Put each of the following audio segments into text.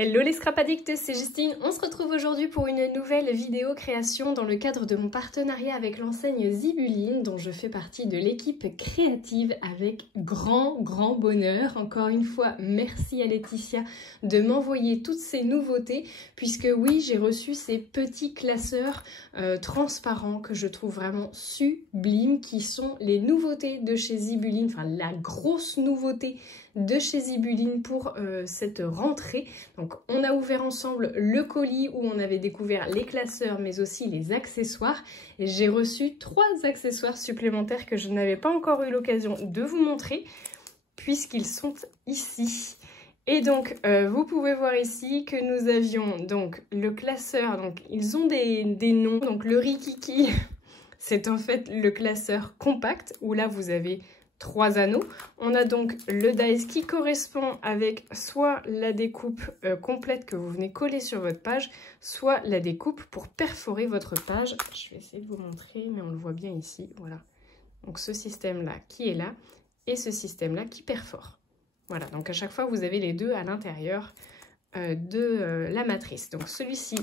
Hello les scrap addicts, c'est Justine. On se retrouve aujourd'hui pour une nouvelle vidéo création dans le cadre de mon partenariat avec l'enseigne Zibuline, dont je fais partie de l'équipe créative avec grand bonheur. Encore une fois, merci à Laetitia de m'envoyer toutes ces nouveautés, puisque oui, j'ai reçu ces petits classeurs transparents que je trouve vraiment sublimes, qui sont les nouveautés de chez Zibuline, enfin la grosse nouveauté de chez Zibuline pour cette rentrée. Donc on a ouvert ensemble le colis où on avait découvert les classeurs mais aussi les accessoires, et j'ai reçu 3 accessoires supplémentaires que je n'avais pas encore eu l'occasion de vous montrer puisqu'ils sont ici. Et donc vous pouvez voir ici que nous avions donc le classeur, donc ils ont des noms, donc le Rikiki c'est en fait le classeur compact où là vous avez 3 anneaux. On a donc le dies qui correspond avec soit la découpe complète que vous venez coller sur votre page, soit la découpe pour perforer votre page. Je vais essayer de vous montrer, mais on le voit bien ici. Voilà. Donc ce système-là qui est là et ce système-là qui perfore. Voilà, donc à chaque fois, vous avez les deux à l'intérieur de la matrice. Donc celui-ci,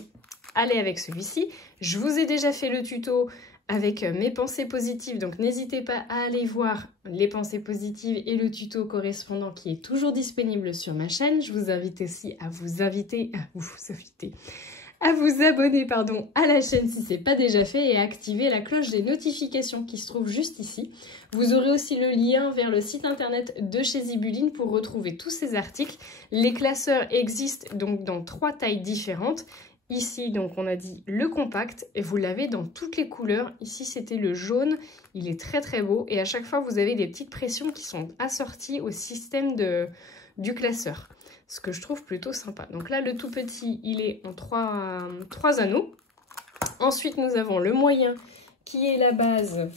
allez avec celui-ci. Je vous ai déjà fait le tuto avec mes pensées positives, donc n'hésitez pas à aller voir les pensées positives et le tuto correspondant qui est toujours disponible sur ma chaîne. Je vous invite aussi à vous abonner à la chaîne si ce n'est pas déjà fait et à activer la cloche des notifications qui se trouve juste ici. Vous aurez aussi le lien vers le site internet de chez Zibuline pour retrouver tous ces articles. Les classeurs existent donc dans 3 tailles différentes. Ici, donc, on a dit le compact et vous l'avez dans toutes les couleurs. Ici, c'était le jaune. Il est très beau et à chaque fois, vous avez des petites pressions qui sont assorties au système du classeur. Ce que je trouve plutôt sympa. Donc là, le tout petit, il est en 3 anneaux. Ensuite, nous avons le moyen qui est la base,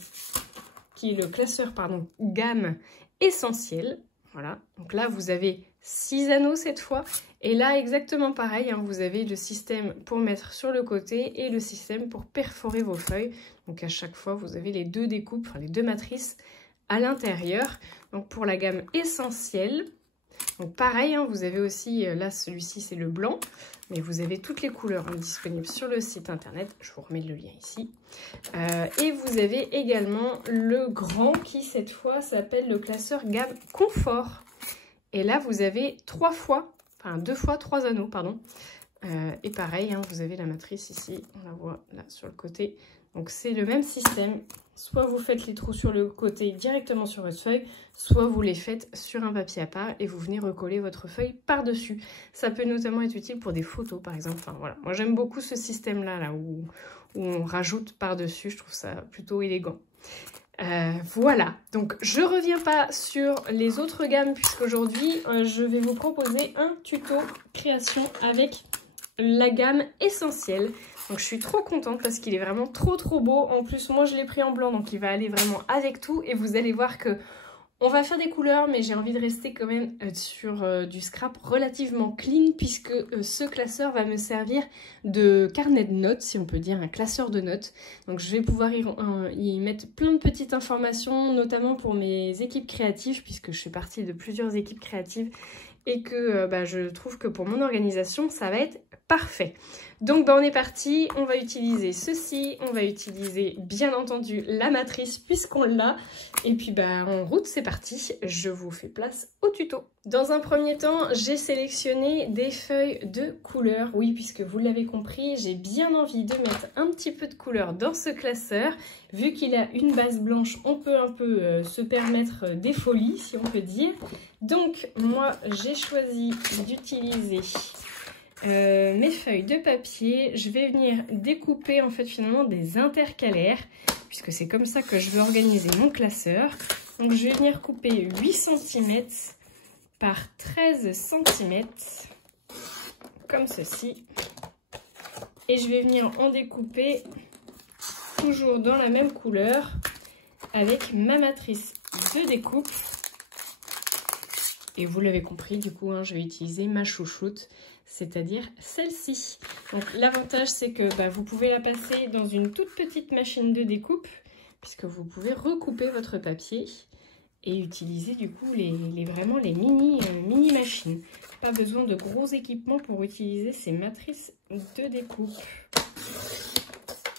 qui est le classeur, gamme essentielle. Voilà. Donc là, vous avez 6 anneaux cette fois. Et là, exactement pareil, hein, vous avez le système pour mettre sur le côté et le système pour perforer vos feuilles. Donc à chaque fois, vous avez les 2 découpes, enfin les 2 matrices à l'intérieur. Donc pour la gamme essentielle, donc pareil, hein, vous avez aussi, là celui-ci c'est le blanc, mais vous avez toutes les couleurs disponibles sur le site internet. Je vous remets le lien ici. Et vous avez également le grand qui cette fois s'appelle le classeur gamme confort. Et là, vous avez 2 fois 3 anneaux, pardon. Et pareil, hein, vous avez la matrice ici, on la voit là sur le côté. Donc c'est le même système. Soit vous faites les trous sur le côté directement sur votre feuille, soit vous les faites sur un papier à part et vous venez recoller votre feuille par-dessus. Ça peut notamment être utile pour des photos, par exemple. Enfin, voilà. Moi, j'aime beaucoup ce système-là, où on rajoute par-dessus. Je trouve ça plutôt élégant. Voilà, donc je reviens pas sur les autres gammes puisqu'aujourd'hui je vais vous proposer un tuto création avec la gamme essentielle. Donc je suis trop contente parce qu'il est vraiment trop beau. En plus moi je l'ai pris en blanc donc il va aller vraiment avec tout et vous allez voir que on va faire des couleurs, mais j'ai envie de rester quand même sur du scrap relativement clean puisque ce classeur va me servir de carnet de notes, si on peut dire, un classeur de notes. Donc je vais pouvoir y mettre plein de petites informations, notamment pour mes équipes créatives, puisque je fais partie de plusieurs équipes créatives et que je trouve que pour mon organisation, ça va être parfait. Donc on est parti, on va utiliser ceci, on va utiliser bien entendu la matrice puisqu'on l'a. Et puis en route, c'est parti, je vous fais place au tuto. Dans un premier temps, j'ai sélectionné des feuilles de couleur. Oui, puisque vous l'avez compris, j'ai bien envie de mettre un petit peu de couleur dans ce classeur. Vu qu'il a une base blanche, on peut un peu se permettre des folies, si on peut dire. Donc moi, j'ai choisi d'utiliser mes feuilles de papier. Je vais venir découper en fait finalement des intercalaires puisque c'est comme ça que je veux organiser mon classeur. Donc je vais venir couper 8 cm par 13 cm comme ceci et je vais venir en découper toujours dans la même couleur avec ma matrice de découpe. Et vous l'avez compris, du coup, je vais utiliser ma chouchoute, c'est-à-dire celle-ci. Donc l'avantage, c'est que vous pouvez la passer dans une toute petite machine de découpe, puisque vous pouvez recouper votre papier. et utiliser du coup vraiment les mini machines. Pas besoin de gros équipements pour utiliser ces matrices de découpe.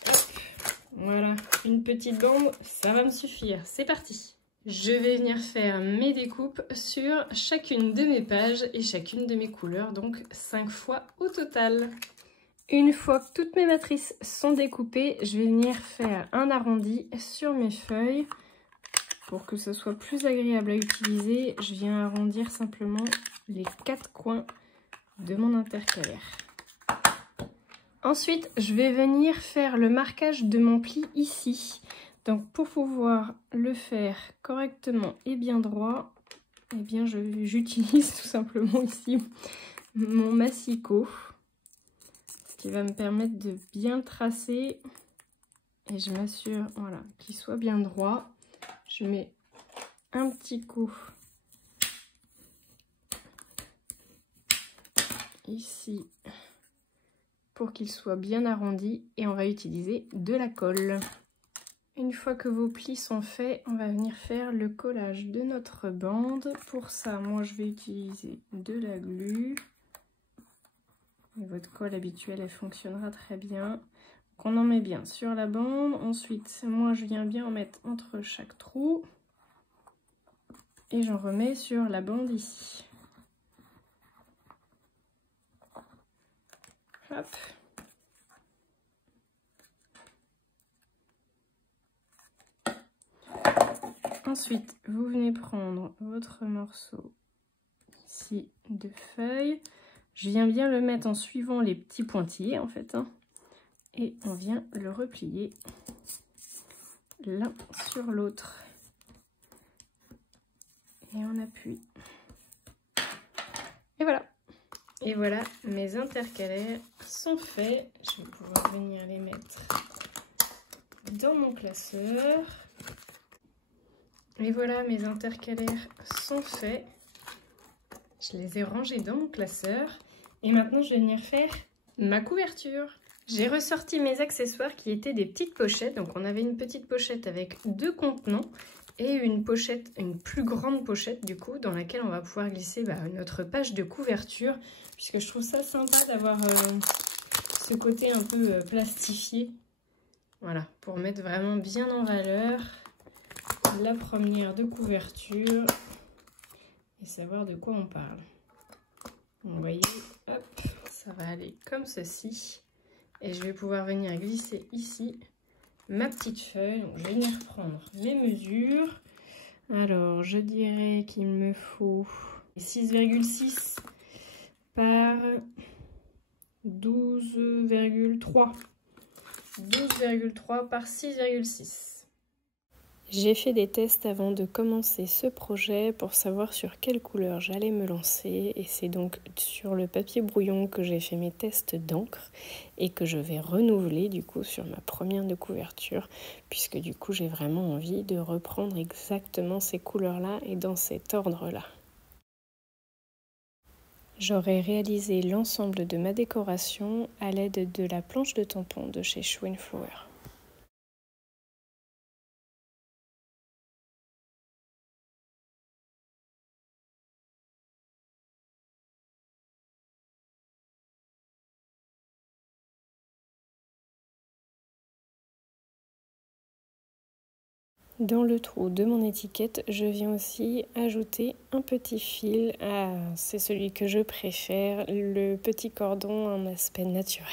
Hop, voilà, une petite bande, ça va me suffire. C'est parti! Je vais venir faire mes découpes sur chacune de mes pages et chacune de mes couleurs, donc 5 fois au total. Une fois que toutes mes matrices sont découpées, je vais venir faire un arrondi sur mes feuilles. Pour que ce soit plus agréable à utiliser, je viens arrondir simplement les 4 coins de mon intercalaire. Ensuite, je vais venir faire le marquage de mon pli ici. Donc pour pouvoir le faire correctement et bien droit, eh bien j'utilise tout simplement ici mon massicot, ce qui va me permettre de bien tracer et je m'assure voilà, qu'il soit bien droit. Je mets un petit coup ici pour qu'il soit bien arrondi et on va utiliser de la colle. Une fois que vos plis sont faits, on va venir faire le collage de notre bande. Pour ça, moi je vais utiliser de la glu. Et votre colle habituelle, elle fonctionnera très bien. Donc on en met bien sur la bande. Ensuite, moi je viens bien en mettre entre chaque trou. Et j'en remets sur la bande ici. Hop. Ensuite, vous venez prendre votre morceau ici de feuille. Je viens bien le mettre en suivant les petits pointillés en fait. Et on vient le replier l'un sur l'autre. Et on appuie. Et voilà. Et voilà, mes intercalaires sont faits. Je vais pouvoir venir les mettre dans mon classeur. Et voilà, mes intercalaires sont faits. Je les ai rangés dans mon classeur. Et maintenant, je vais venir faire ma couverture. J'ai ressorti mes accessoires qui étaient des petites pochettes. Donc, on avait une petite pochette avec 2 contenants et une pochette, une plus grande pochette du coup, dans laquelle on va pouvoir glisser notre page de couverture. Puisque je trouve ça sympa d'avoir ce côté un peu plastifié. Voilà, pour mettre vraiment bien en valeur la première de couverture et savoir de quoi on parle. Vous voyez, hop, ça va aller comme ceci. Et je vais pouvoir venir glisser ici ma petite feuille. Donc, je vais venir prendre mes mesures. Alors, je dirais qu'il me faut 6,6 par 12,3. 12,3 par 6,6. J'ai fait des tests avant de commencer ce projet pour savoir sur quelle couleur j'allais me lancer et c'est donc sur le papier brouillon que j'ai fait mes tests d'encre et que je vais renouveler du coup sur ma première de couverture puisque du coup j'ai vraiment envie de reprendre exactement ces couleurs-là et dans cet ordre-là. J'aurai réalisé l'ensemble de ma décoration à l'aide de la planche de tampon de chez Show & Flower. Dans le trou de mon étiquette, je viens aussi ajouter un petit fil. C'est celui que je préfère, le petit cordon en aspect naturel.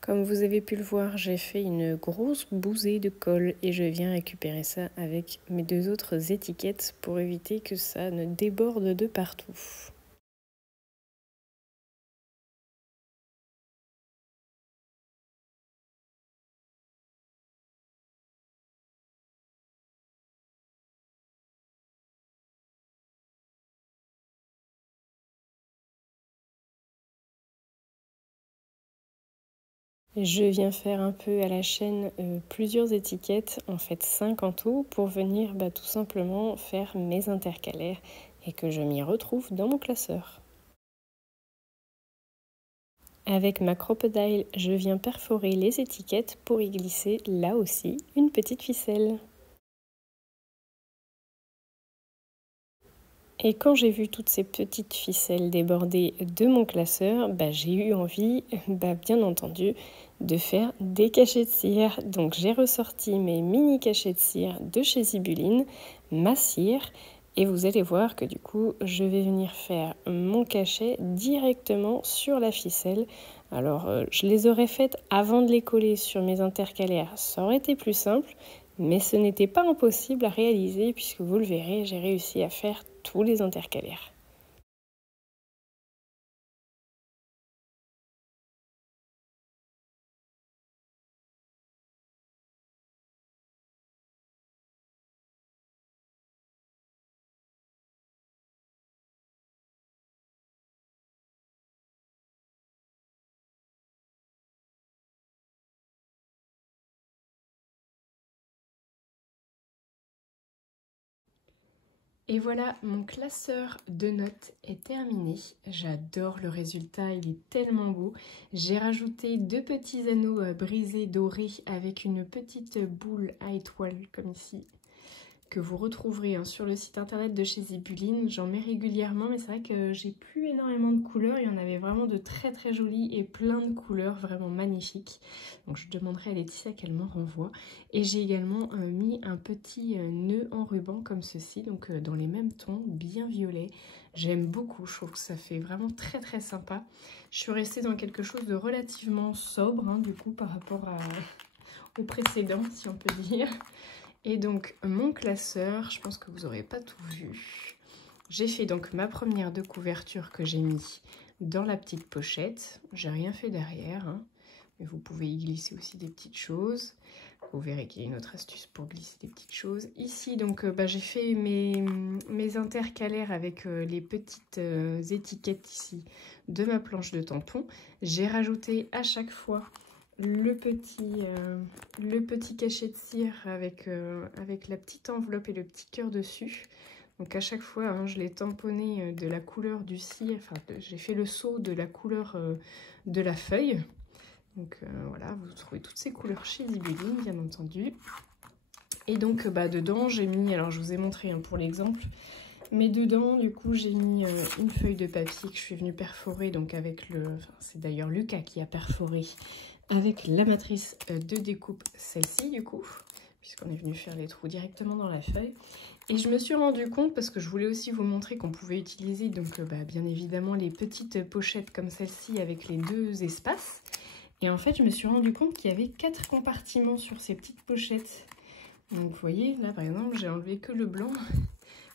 Comme vous avez pu le voir, j'ai fait une grosse bousée de colle et je viens récupérer ça avec mes 2 autres étiquettes pour éviter que ça ne déborde de partout. Je viens faire un peu à la chaîne plusieurs étiquettes, en fait 5 en tout, pour venir tout simplement faire mes intercalaires et que je m'y retrouve dans mon classeur. Avec ma Crop-A-Dile, je viens perforer les étiquettes pour y glisser là aussi une petite ficelle. Et quand j'ai vu toutes ces petites ficelles déborder de mon classeur, j'ai eu envie, bien entendu, de faire des cachets de cire. Donc j'ai ressorti mes mini cachets de cire de chez Zibuline, ma cire, et vous allez voir que du coup, je vais venir faire mon cachet directement sur la ficelle. Alors, je les aurais faites avant de les coller sur mes intercalaires, ça aurait été plus simple, mais ce n'était pas impossible à réaliser puisque vous le verrez, j'ai réussi à faire tous les intercalaires. Et voilà, mon classeur de notes est terminé. J'adore le résultat, il est tellement beau. J'ai rajouté 2 petits anneaux brisés dorés avec une petite boule à étoiles comme ici, que vous retrouverez sur le site internet de chez Zibuline. J'en mets régulièrement, mais c'est vrai que j'ai plus énormément de couleurs. Il y en avait vraiment de très très jolies et plein de couleurs vraiment magnifiques. Donc je demanderai à Laetitia qu'elle m'en renvoie. Et j'ai également mis un petit nœud en ruban comme ceci, donc dans les mêmes tons, bien violet. J'aime beaucoup, je trouve que ça fait vraiment très très sympa. Je suis restée dans quelque chose de relativement sobre, du coup, par rapport au précédent, si on peut dire. Et donc mon classeur, je pense que vous n'aurez pas tout vu. J'ai fait donc ma première de couverture que j'ai mis dans la petite pochette. J'ai rien fait derrière, mais vous pouvez y glisser aussi des petites choses. Vous verrez qu'il y a une autre astuce pour glisser des petites choses. Ici, donc, j'ai fait mes intercalaires avec les petites étiquettes ici de ma planche de tampon. J'ai rajouté à chaque fois le petit cachet de cire avec la petite enveloppe et le petit cœur dessus. Donc à chaque fois, je l'ai tamponné de la couleur du cire, j'ai fait le saut de la couleur de la feuille. Donc voilà, vous trouvez toutes ces couleurs chez Zibuline, bien entendu. Et donc dedans, j'ai mis, alors je vous ai montré pour l'exemple, mais dedans, du coup, j'ai mis une feuille de papier que je suis venue perforer, donc avec c'est d'ailleurs Lucas qui a perforé avec la matrice de découpe, celle-ci du coup, puisqu'on est venu faire les trous directement dans la feuille. Et je me suis rendu compte, parce que je voulais aussi vous montrer qu'on pouvait utiliser donc bien évidemment les petites pochettes comme celle-ci avec les 2 espaces. Et en fait, je me suis rendu compte qu'il y avait 4 compartiments sur ces petites pochettes. Donc vous voyez, là par exemple, j'ai enlevé que le blanc,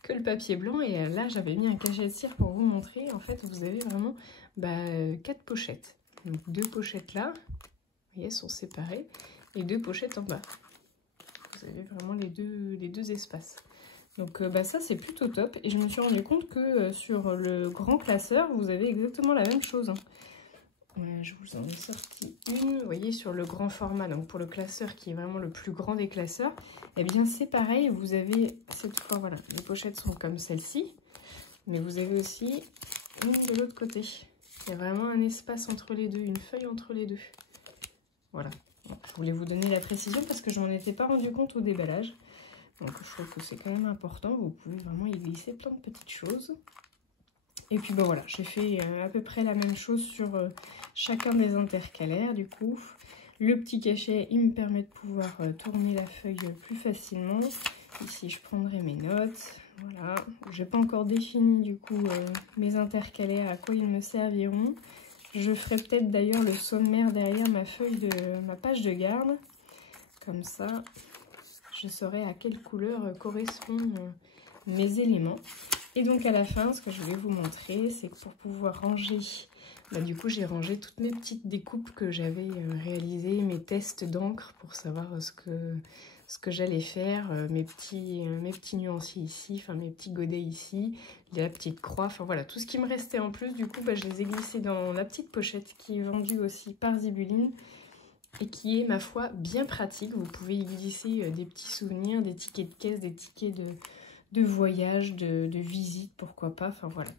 que le papier blanc, et là j'avais mis un cachet de cire pour vous montrer. En fait, vous avez vraiment 4 pochettes. Donc 2 pochettes là. Vous voyez, sont séparées, et 2 pochettes en bas. Vous avez vraiment les deux espaces. Donc ça c'est plutôt top, et je me suis rendu compte que sur le grand classeur vous avez exactement la même chose. Je vous en ai sorti une, vous voyez, sur le grand format, donc pour le classeur qui est vraiment le plus grand des classeurs, et bien c'est pareil, vous avez cette fois, voilà, les pochettes sont comme celle-ci, mais vous avez aussi une de l'autre côté. Il y a vraiment un espace entre les deux, une feuille entre les deux. Voilà, je voulais vous donner la précision parce que je m'en étais pas rendu compte au déballage. Donc je trouve que c'est quand même important, vous pouvez vraiment y glisser plein de petites choses. Et puis voilà, j'ai fait à peu près la même chose sur chacun des intercalaires du coup. Le petit cachet, il me permet de pouvoir tourner la feuille plus facilement. Ici, je prendrai mes notes. Voilà, j'ai pas encore défini du coup mes intercalaires, à quoi ils me serviront. Je ferai peut-être d'ailleurs le sommaire derrière ma page de garde. Comme ça, je saurai à quelle couleur correspondent mes éléments. Et donc à la fin, ce que je vais vous montrer, c'est que pour pouvoir ranger, du coup j'ai rangé toutes mes petites découpes que j'avais réalisées, mes tests d'encre pour savoir ce que j'allais faire, mes petits nuanciers ici, mes petits godets ici, la petite croix, voilà, tout ce qui me restait en plus, du coup je les ai glissés dans la petite pochette qui est vendue aussi par Zibuline et qui est, ma foi, bien pratique. Vous pouvez y glisser des petits souvenirs, des tickets de caisse, des tickets de voyage, de visite, pourquoi pas. Enfin voilà,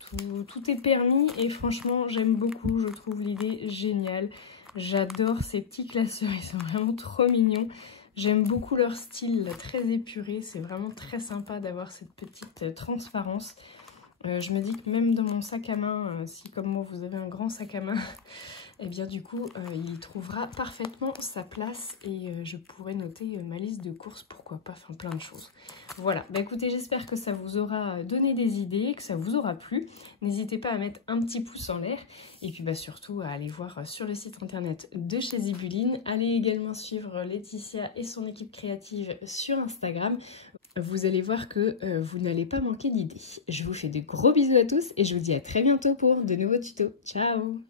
tout est permis et franchement j'aime beaucoup, je trouve l'idée géniale. J'adore ces petits classeurs, ils sont vraiment trop mignons. J'aime beaucoup leur style très épuré, c'est vraiment très sympa d'avoir cette petite transparence. Je me dis que même dans mon sac à main, si comme moi vous avez un grand sac à main, et bien du coup il trouvera parfaitement sa place et je pourrai noter ma liste de courses, pourquoi pas, enfin plein de choses. Voilà, bah écoutez, j'espère que ça vous aura donné des idées, que ça vous aura plu. N'hésitez pas à mettre un petit pouce en l'air et puis bah surtout à aller voir sur le site internet de chez Zibuline. Allez également suivre Laetitia et son équipe créative sur Instagram. Vous allez voir que vous n'allez pas manquer d'idées. Je vous fais de gros bisous à tous et je vous dis à très bientôt pour de nouveaux tutos. Ciao!